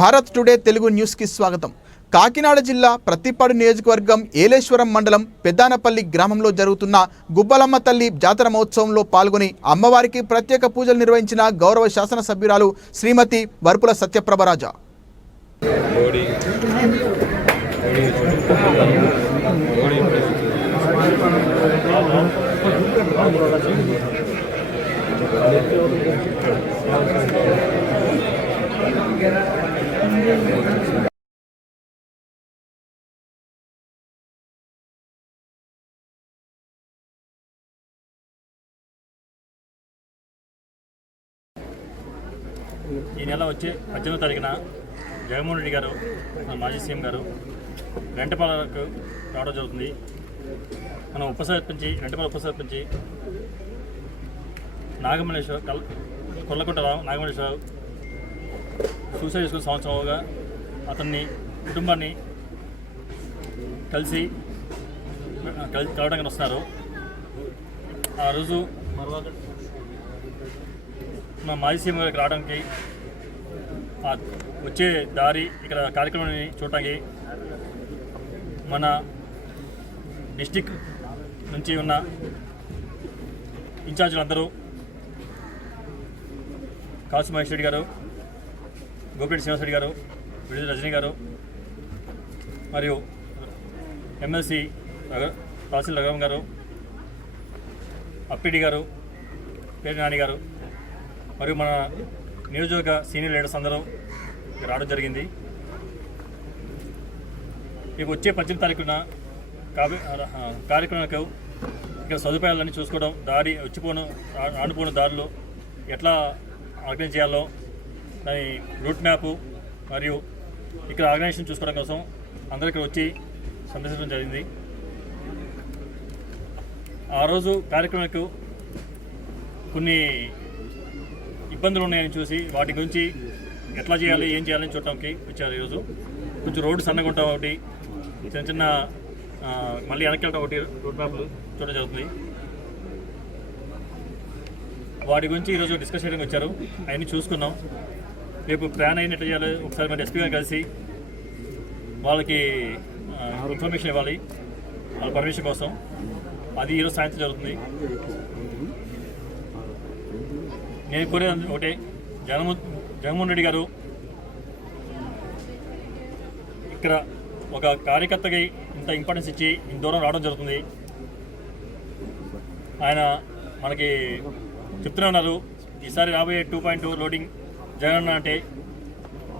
Bharat today Telugu న్యూస్కి స్వాగతం కాకినాడ జిల్లా ప్రతిపాడు నియోజకవర్గం ఏలేశ్వరం మండలం పెద్దానపల్లి గ్రామంలో జరుగుతున్న గుబ్బలమ్మ తల్లి జాతర మహోత్సవంలో పాల్గొని అమ్మవారికి ప్రత్యేక పూజలు నిర్వహించిన గౌరవ శాసనసభ్యురాలు శ్రీమతి వర్పుల సత్యప్రభరాజ ఈ నెల వచ్చి పద్దెనిమిది తారీఖున జగన్మోహన్ రెడ్డి గారు మాజీ సీఎం గారు రెంటపాలకు రావడం జరుగుతుంది మనం ఉపసర్పించి రెంటపాల ఉపసర్పించి నాగమల్లేశ్వర కల్ కొల్లకుంట నాగమల్లేశ్వరరావు సూసైడ్ చేసుకున్న సంవత్సరంగా అతన్ని కుటుంబాన్ని కలిసి కలిసి కలవడానికి వస్తారు ఆ రోజు మా మాజీ సీఎం గారికి రావడానికి వచ్చే దారి ఇక్కడ కార్యక్రమాన్ని చూడటానికి మన డిస్టిక్ నుంచి ఉన్న ఇన్ఛార్జీలు అందరూ కాసు మహేష్ రెడ్డి గారు గోపిరెడ్డి శ్రీనివాసరెడ్డి గారు విడుదల రజనీ గారు మరియు ఎమ్మెల్సీ తహసీల్ రఘం గారు అప్పిడి గారు పేరు గారు మరియు మన నియోజకవర్గ సీనియర్ లీడర్స్ అందరూ రావడం జరిగింది రేపు వచ్చే పద్దెనిమిది తారీఖున కార్యక్రమాలకు ఇక్కడ సదుపాయాలన్నీ చూసుకోవడం దారి వచ్చిపోను రానుపోను దారిలో ఎట్లా ఆర్గనైజ్ చేయాలో దాని రూట్ మ్యాప్ మరియు ఇక్కడ ఆర్గనైజేషన్ చూసుకోవడం కోసం అందరు ఇక్కడ వచ్చి సందర్శించడం జరిగింది ఆ రోజు కార్యక్రమాలకు కొన్ని ఇబ్బందులు ఉన్నాయని చూసి వాటి గురించి ఎట్లా చేయాలి ఏం చేయాలని చూడటానికి వచ్చారు ఈరోజు కొంచెం రోడ్డు సన్నగా ఉంటాం ఒకటి చిన్న చిన్న మళ్ళీ వెనక్కి ఒకటి రోడ్ మ్యాప్లు చూడడం జరుగుతుంది వాటి గురించి ఈరోజు డిస్కస్ చేయడానికి వచ్చారు అవన్నీ చూసుకున్నాం రేపు ప్లాన్ అయినట్టు చేయాలి ఒకసారి మరి ఎస్పీ గారు కలిసి వాళ్ళకి ఇన్ఫర్మేషన్ ఇవ్వాలి వాళ్ళ పర్మిషన్ కోసం అది ఈరోజు సాయంత్రం జరుగుతుంది నేను కోరేది ఒకటే జగన్మో జగన్మోహన్ రెడ్డి గారు ఇక్కడ ఒక కార్యకర్తకి ఇంత ఇంపార్టెన్స్ ఇచ్చి ఇంత దూరం రావడం జరుగుతుంది ఆయన మనకి చెప్తూనే ఉన్నారు ఈసారి రాబోయే టూ పాయింట్ లోడింగ్ జగన్ అంటే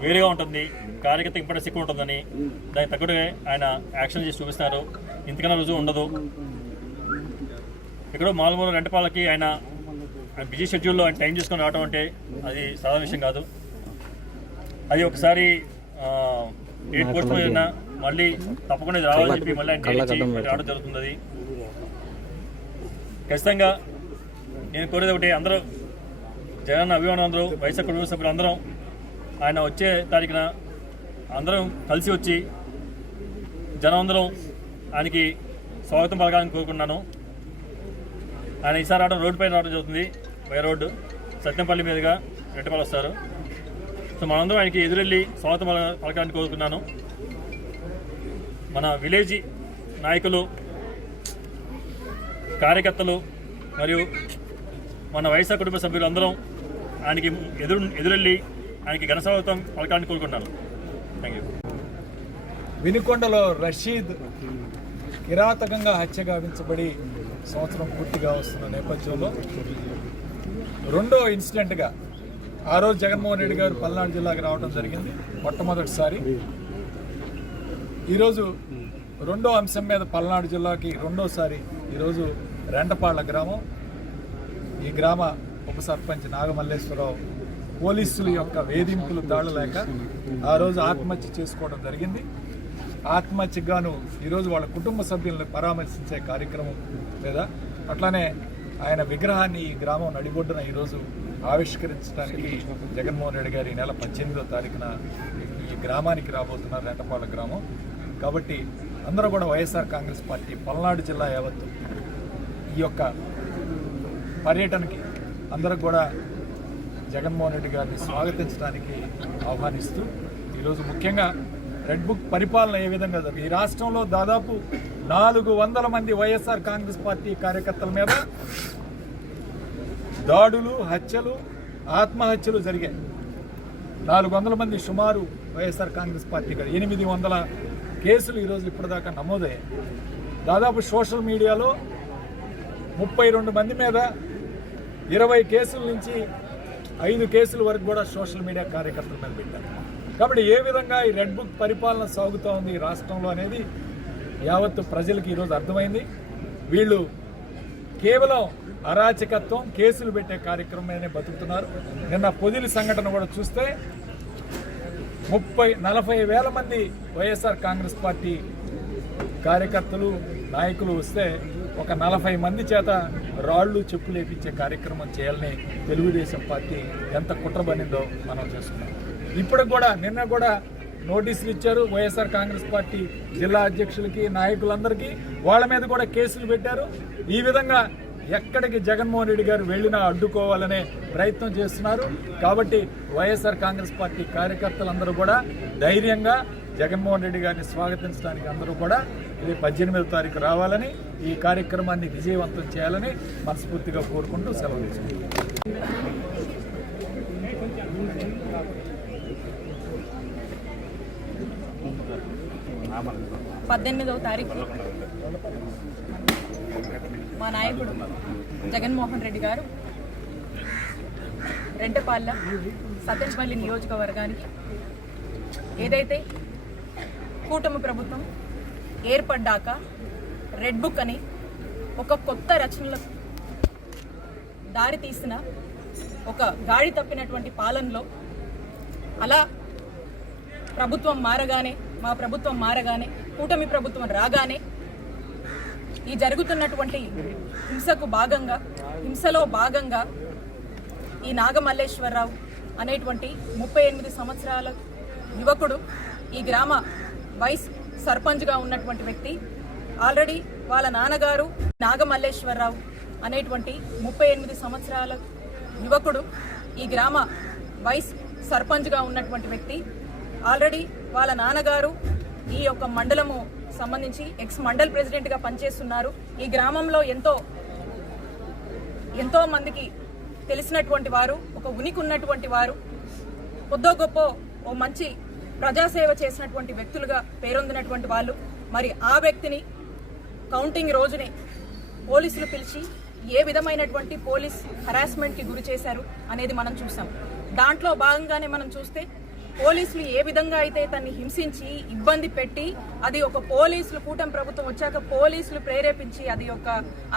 వేరుగా ఉంటుంది కార్యకర్త ఇంపార్టెన్స్ ఎక్కువ ఉంటుందని దానికి తగ్గట్టుగా ఆయన యాక్షన్ చేసి చూపిస్తారు ఇంతకన్నా రుజువు ఉండదు ఎక్కడో మామూలు రెంటపాలకి ఆయన బిజీ షెడ్యూల్లో ఆయన టైం చేసుకొని రావటం అంటే అది సాధారణ విషయం కాదు అది ఒకసారి ఎయిట్ పోస్ట్ మళ్ళీ తప్పకుండా రావాలని చెప్పి మళ్ళీ ఆయన రావడం జరుగుతుంది ఖచ్చితంగా నేను కోరేది ఒకటి అందరూ జగన్ అభిమానులందరూ వైఎస్ఆర్ కుటుంబ సభ్యులందరం ఆయన వచ్చే తారీఖున అందరం కలిసి వచ్చి జనం అందరం ఆయనకి స్వాగతం పలకాలని కోరుకున్నాను ఆయన ఈసారి రావడం రోడ్డు పైన రావడం జరుగుతుంది వై రోడ్డు సత్యంపల్లి మీదుగా రెట్టపల్లి వస్తారు సో మనందరం ఆయనకి ఎదురెళ్ళి స్వాగతం పలకాలని కోరుకున్నాను మన విలేజ్ నాయకులు కార్యకర్తలు మరియు మన వైఎస్ఆర్ కుటుంబ సభ్యులందరం ఆయనకి ఎదురు ఎదురెళ్ళి ఆయనకి స్వాగతం పలకాన్ని కోరుకుంటున్నాను థ్యాంక్ యూ వినుకొండలో రషీద్ కిరాతకంగా హత్య గావించబడి సంవత్సరం పూర్తిగా వస్తున్న నేపథ్యంలో రెండో ఇన్సిడెంట్గా ఆ రోజు జగన్మోహన్ రెడ్డి గారు పల్నాడు జిల్లాకి రావడం జరిగింది మొట్టమొదటిసారి ఈరోజు రెండో అంశం మీద పల్నాడు జిల్లాకి రెండోసారి ఈరోజు రెండపాళ్ల గ్రామం ఈ గ్రామ ఉప సర్పంచ్ నాగమల్లేశ్వరరావు పోలీసుల యొక్క వేధింపులు దాడలేక ఆ రోజు ఆత్మహత్య చేసుకోవడం జరిగింది ఆత్మహత్యకు గాను ఈరోజు వాళ్ళ కుటుంబ సభ్యులను పరామర్శించే కార్యక్రమం లేదా అట్లానే ఆయన విగ్రహాన్ని ఈ గ్రామం నడిబొడ్డున ఈరోజు ఆవిష్కరించడానికి జగన్మోహన్ రెడ్డి గారు ఈ నెల పద్దెనిమిదో తారీఖున ఈ గ్రామానికి రాబోతున్నారు రెండపాళ్ళ గ్రామం కాబట్టి అందరూ కూడా వైఎస్ఆర్ కాంగ్రెస్ పార్టీ పల్నాడు జిల్లా యావత్తు ఈ యొక్క పర్యటనకి అందరికి కూడా జగన్మోహన్ రెడ్డి గారిని స్వాగతించడానికి ఆహ్వానిస్తూ ఈరోజు ముఖ్యంగా రెడ్ బుక్ పరిపాలన ఏ విధంగా ఈ రాష్ట్రంలో దాదాపు నాలుగు వందల మంది వైఎస్ఆర్ కాంగ్రెస్ పార్టీ కార్యకర్తల మీద దాడులు హత్యలు ఆత్మహత్యలు జరిగాయి నాలుగు వందల మంది సుమారు వైఎస్ఆర్ కాంగ్రెస్ పార్టీ గారు ఎనిమిది వందల కేసులు ఈరోజు ఇప్పటిదాకా నమోదయ్యాయి దాదాపు సోషల్ మీడియాలో ముప్పై రెండు మంది మీద ఇరవై కేసుల నుంచి ఐదు కేసుల వరకు కూడా సోషల్ మీడియా కార్యకర్తలు మీద కాబట్టి ఏ విధంగా ఈ రెడ్ బుక్ పరిపాలన సాగుతూ ఉంది రాష్ట్రంలో అనేది యావత్తు ప్రజలకు ఈరోజు అర్థమైంది వీళ్ళు కేవలం అరాచకత్వం కేసులు పెట్టే కార్యక్రమమే బతుకుతున్నారు నిన్న పొదిలి సంఘటన కూడా చూస్తే ముప్పై నలభై వేల మంది వైఎస్ఆర్ కాంగ్రెస్ పార్టీ కార్యకర్తలు నాయకులు వస్తే ఒక నలభై మంది చేత రాళ్ళు చెప్పులు వేపించే కార్యక్రమం చేయాలని తెలుగుదేశం పార్టీ ఎంత కుట్ర బనిందో మనం చేస్తున్నాం ఇప్పుడు కూడా నిన్న కూడా నోటీసులు ఇచ్చారు వైఎస్ఆర్ కాంగ్రెస్ పార్టీ జిల్లా అధ్యక్షులకి నాయకులందరికీ వాళ్ళ మీద కూడా కేసులు పెట్టారు ఈ విధంగా ఎక్కడికి జగన్మోహన్ రెడ్డి గారు వెళ్ళినా అడ్డుకోవాలనే ప్రయత్నం చేస్తున్నారు కాబట్టి వైఎస్ఆర్ కాంగ్రెస్ పార్టీ కార్యకర్తలందరూ కూడా ధైర్యంగా జగన్మోహన్ రెడ్డి గారిని స్వాగతించడానికి అందరూ కూడా ఇది పద్దెనిమిదో తారీఖు రావాలని ఈ కార్యక్రమాన్ని విజయవంతం చేయాలని మనస్ఫూర్తిగా కోరుకుంటూ సెలవు పద్దెనిమిదవ తారీఖు మా నాయకుడు జగన్మోహన్ రెడ్డి గారు రెంటపాళ్ళ సతీష్పల్లి నియోజకవర్గానికి ఏదైతే కూటమి ప్రభుత్వం ఏర్పడ్డాక రెడ్ బుక్ అని ఒక కొత్త రచనలకు దారి తీసిన ఒక గాడి తప్పినటువంటి పాలనలో అలా ప్రభుత్వం మారగానే మా ప్రభుత్వం మారగానే కూటమి ప్రభుత్వం రాగానే ఈ జరుగుతున్నటువంటి హింసకు భాగంగా హింసలో భాగంగా ఈ నాగమల్లేశ్వరరావు అనేటువంటి ముప్పై ఎనిమిది సంవత్సరాల యువకుడు ఈ గ్రామ వైస్ సర్పంచ్గా ఉన్నటువంటి వ్యక్తి ఆల్రెడీ వాళ్ళ నాన్నగారు నాగమల్లేశ్వరరావు అనేటువంటి ముప్పై ఎనిమిది సంవత్సరాల యువకుడు ఈ గ్రామ వైస్ సర్పంచ్గా ఉన్నటువంటి వ్యక్తి ఆల్రెడీ వాళ్ళ నాన్నగారు ఈ యొక్క మండలము సంబంధించి ఎక్స్ మండల్ ప్రెసిడెంట్గా పనిచేస్తున్నారు ఈ గ్రామంలో ఎంతో ఎంతో మందికి తెలిసినటువంటి వారు ఒక ఉనికి ఉన్నటువంటి వారు కొద్దో గొప్ప ఓ మంచి ప్రజాసేవ చేసినటువంటి వ్యక్తులుగా పేరొందినటువంటి వాళ్ళు మరి ఆ వ్యక్తిని కౌంటింగ్ రోజునే పోలీసులు పిలిచి ఏ విధమైనటువంటి పోలీస్ హరాస్మెంట్కి గురి చేశారు అనేది మనం చూసాం దాంట్లో భాగంగానే మనం చూస్తే పోలీసులు ఏ విధంగా అయితే తన్ని హింసించి ఇబ్బంది పెట్టి అది ఒక పోలీసులు కూటమి ప్రభుత్వం వచ్చాక పోలీసులు ప్రేరేపించి అది ఒక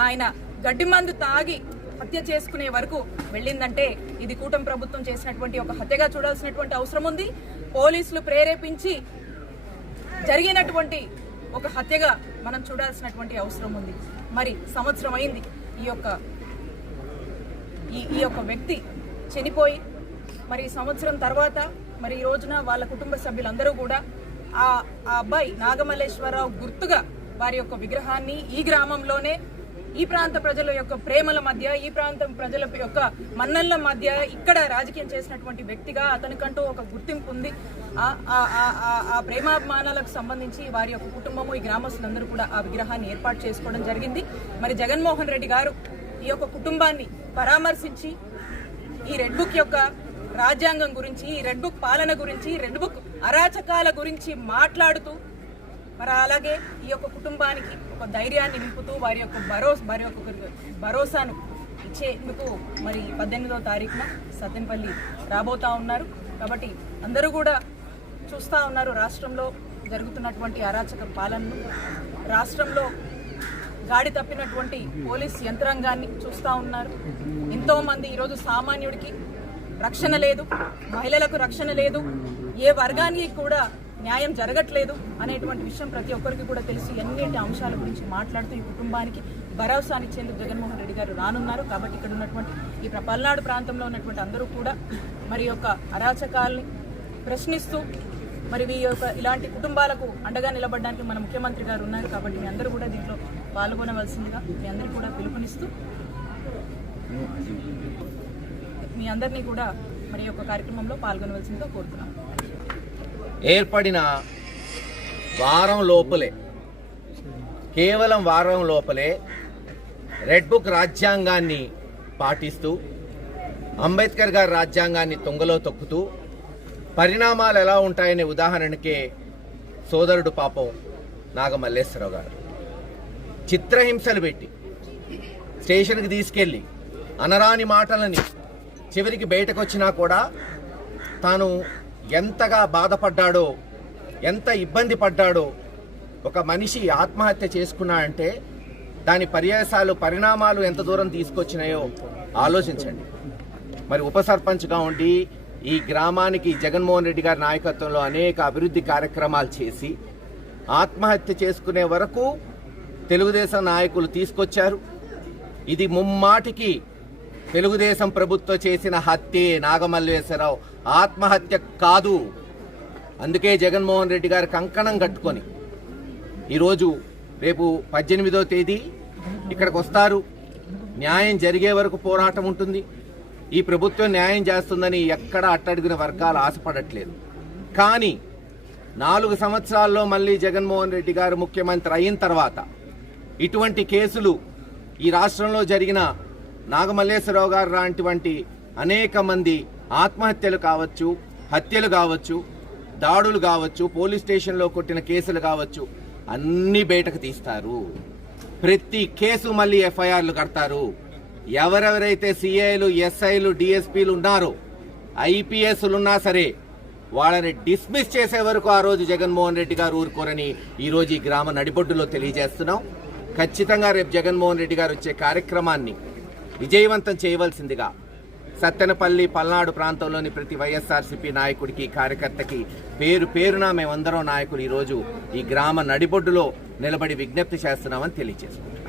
ఆయన గడ్డి మందు తాగి హత్య చేసుకునే వరకు వెళ్ళిందంటే ఇది కూటమి ప్రభుత్వం చేసినటువంటి ఒక హత్యగా చూడాల్సినటువంటి అవసరం ఉంది పోలీసులు ప్రేరేపించి జరిగినటువంటి ఒక హత్యగా మనం చూడాల్సినటువంటి అవసరం ఉంది మరి సంవత్సరం అయింది ఈ యొక్క ఈ ఈ యొక్క వ్యక్తి చనిపోయి మరి సంవత్సరం తర్వాత మరి ఈ రోజున వాళ్ళ కుటుంబ సభ్యులందరూ కూడా ఆ అబ్బాయి నాగమల్లేశ్వరరావు గుర్తుగా వారి యొక్క విగ్రహాన్ని ఈ గ్రామంలోనే ఈ ప్రాంత ప్రజల యొక్క ప్రేమల మధ్య ఈ ప్రాంతం ప్రజల యొక్క మన్నళ్ళ మధ్య ఇక్కడ రాజకీయం చేసినటువంటి వ్యక్తిగా అతనికంటూ ఒక గుర్తింపు ఉంది ఆ ప్రేమాభిమానాలకు సంబంధించి వారి యొక్క కుటుంబము ఈ గ్రామస్తులందరూ కూడా ఆ విగ్రహాన్ని ఏర్పాటు చేసుకోవడం జరిగింది మరి జగన్మోహన్ రెడ్డి గారు ఈ యొక్క కుటుంబాన్ని పరామర్శించి ఈ రెడ్ బుక్ యొక్క రాజ్యాంగం గురించి ఈ రెడ్ బుక్ పాలన గురించి రెడ్ బుక్ అరాచకాల గురించి మాట్లాడుతూ మరి అలాగే ఈ యొక్క కుటుంబానికి ఒక ధైర్యాన్ని నింపుతూ వారి యొక్క భరోసా వారి యొక్క భరోసాను ఇచ్చేందుకు మరి పద్దెనిమిదవ తారీఖున సత్యంపల్లి రాబోతా ఉన్నారు కాబట్టి అందరూ కూడా చూస్తూ ఉన్నారు రాష్ట్రంలో జరుగుతున్నటువంటి అరాచక పాలనను రాష్ట్రంలో గాడి తప్పినటువంటి పోలీస్ యంత్రాంగాన్ని చూస్తూ ఉన్నారు ఎంతోమంది ఈరోజు సామాన్యుడికి రక్షణ లేదు మహిళలకు రక్షణ లేదు ఏ వర్గానికి కూడా న్యాయం జరగట్లేదు అనేటువంటి విషయం ప్రతి ఒక్కరికి కూడా తెలుసు ఎన్నింటి అంశాల గురించి మాట్లాడుతూ ఈ కుటుంబానికి భరోసానిచ్చేందుకు జగన్మోహన్ రెడ్డి గారు రానున్నారు కాబట్టి ఇక్కడ ఉన్నటువంటి ఈ పల్నాడు ప్రాంతంలో ఉన్నటువంటి అందరూ కూడా మరి యొక్క అరాచకాల్ని ప్రశ్నిస్తూ మరి ఈ యొక్క ఇలాంటి కుటుంబాలకు అండగా నిలబడడానికి మన ముఖ్యమంత్రి గారు ఉన్నారు కాబట్టి మీ అందరూ కూడా దీంట్లో పాల్గొనవలసిందిగా మీ అందరూ కూడా పిలుపునిస్తూ మీ అందరినీ కూడా మరి యొక్క కార్యక్రమంలో పాల్గొనవలసిందిగా కోరుతున్నాను ఏర్పడిన వారం లోపలే కేవలం వారం లోపలే రెడ్ బుక్ రాజ్యాంగాన్ని పాటిస్తూ అంబేద్కర్ గారి రాజ్యాంగాన్ని తొంగలో తొక్కుతూ పరిణామాలు ఎలా ఉంటాయనే ఉదాహరణకే సోదరుడు పాపం నాగమల్లేశ్వరరావు గారు చిత్రహింసలు పెట్టి స్టేషన్కి తీసుకెళ్ళి అనరాని మాటలని చివరికి బయటకు వచ్చినా కూడా తాను ఎంతగా బాధపడ్డాడో ఎంత ఇబ్బంది పడ్డాడో ఒక మనిషి ఆత్మహత్య చేసుకున్నా అంటే దాని పర్యాసాలు పరిణామాలు ఎంత దూరం తీసుకొచ్చినాయో ఆలోచించండి మరి ఉప సర్పంచ్గా ఉండి ఈ గ్రామానికి జగన్మోహన్ రెడ్డి గారి నాయకత్వంలో అనేక అభివృద్ధి కార్యక్రమాలు చేసి ఆత్మహత్య చేసుకునే వరకు తెలుగుదేశం నాయకులు తీసుకొచ్చారు ఇది ముమ్మాటికి తెలుగుదేశం ప్రభుత్వం చేసిన హత్యే నాగమల్లేశ్వరరావు ఆత్మహత్య కాదు అందుకే జగన్మోహన్ రెడ్డి గారు కంకణం కట్టుకొని ఈరోజు రేపు పద్దెనిమిదో తేదీ ఇక్కడికి వస్తారు న్యాయం జరిగే వరకు పోరాటం ఉంటుంది ఈ ప్రభుత్వం న్యాయం చేస్తుందని ఎక్కడ అట్టడిగిన వర్గాలు ఆశపడట్లేదు కానీ నాలుగు సంవత్సరాల్లో మళ్ళీ జగన్మోహన్ రెడ్డి గారు ముఖ్యమంత్రి అయిన తర్వాత ఇటువంటి కేసులు ఈ రాష్ట్రంలో జరిగిన నాగమల్లేశ్వరరావు గారు లాంటివంటి అనేక మంది ఆత్మహత్యలు కావచ్చు హత్యలు కావచ్చు దాడులు కావచ్చు పోలీస్ స్టేషన్లో కొట్టిన కేసులు కావచ్చు అన్నీ బయటకు తీస్తారు ప్రతి కేసు మళ్ళీ ఎఫ్ఐఆర్లు కడతారు ఎవరెవరైతే సిఐలు ఎస్ఐలు డిఎస్పీలు ఉన్నారో ఐపీఎస్లు ఉన్నా సరే వాళ్ళని డిస్మిస్ చేసే వరకు ఆ రోజు జగన్మోహన్ రెడ్డి గారు ఊరుకోరని ఈరోజు ఈ గ్రామ నడిబొడ్డులో తెలియజేస్తున్నాం ఖచ్చితంగా రేపు జగన్మోహన్ రెడ్డి గారు వచ్చే కార్యక్రమాన్ని విజయవంతం చేయవలసిందిగా సత్తెనపల్లి పల్నాడు ప్రాంతంలోని ప్రతి వైఎస్ఆర్సీపీ నాయకుడికి కార్యకర్తకి పేరు పేరున మేమందరం నాయకులు ఈరోజు ఈ గ్రామ నడిబొడ్డులో నిలబడి విజ్ఞప్తి చేస్తున్నామని తెలియజేసుకుంటాం